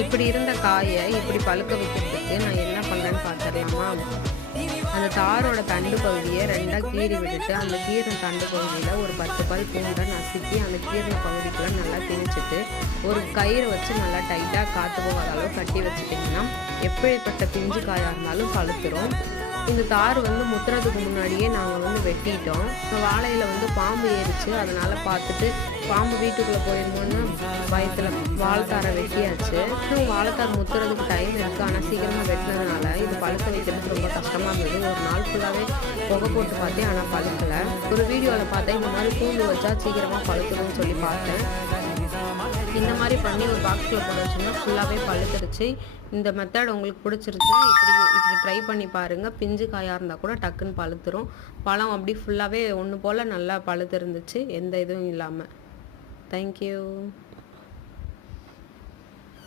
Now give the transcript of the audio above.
இப்படி இருந்த காயை இப்படி பழுக்க வைக்கிறதுக்கு நான் என்ன பண்ணேன்னு பார்த்துடலாமா? அந்த தாரோட தண்டு பகுதியை ரெண்டாக கீறி விட்டுட்டு அந்த கீரின தண்டு பகுதியில் ஒரு பத்து பல் பூண்டை நசுக்கி அந்த கீரின பகுதிக்குள்ள நல்லா திணிச்சிட்டு ஒரு கயிறை வச்சு நல்லா டைட்டாக காற்று போகாத அளவு கட்டி வச்சுட்டிங்கன்னா எப்படிப்பட்ட பிஞ்சு காயாக இருந்தாலும் பழுத்துரும். இந்த தார் வந்து முத்துறதுக்கு முன்னாடியே நாங்கள் வந்து வெட்டிட்டோம். இப்போ வாழையில் வந்து பாம்பு ஏறிச்சு. அதனால் பார்த்துட்டு பாம்பு வீட்டுக்குள்ளே போயிருந்தோன்னு பயத்தில் வாழைத்தாரை வெட்டியாச்சு. இன்னும் வாழைத்தார் முத்துறதுக்கு டைம் இருக்குது ஆனால் சீக்கிரமாக வெட்டினதுனால இது பழுக்க வைக்கிறதுக்கு ரொம்ப கஷ்டமாக இருந்தது. ஒரு நாள் ஃபுல்லாகவே புகை போட்டு பார்த்தேன் ஆனால் பழுக்கலை. ஒரு வீடியோவில் பார்த்தேன். இந்த மாதிரி பூண்டு வச்சா சீக்கிரமாக பழுக்கணும்னு சொல்லி பார்த்தேன். இந்த மாதிரி பண்ணி ஒரு பாக்ஸில் போட்டு வச்சோம்னா ஃபுல்லாகவே பழுத்துருச்சு இந்த மெத்தட் உங்களுக்கு பிடிச்சிருச்சுன்னா இப்படி இப்படி ட்ரை பண்ணி பாருங்கள் பிஞ்சு காயாக இருந்தால் கூட டக்குன்னு பழுத்துரும். பழம் அப்படி ஃபுல்லாகவே ஒன்று போல் நல்லா பழுத்து இருந்துச்சு எந்த இதுவும் இல்லாமல் தேங்க்யூ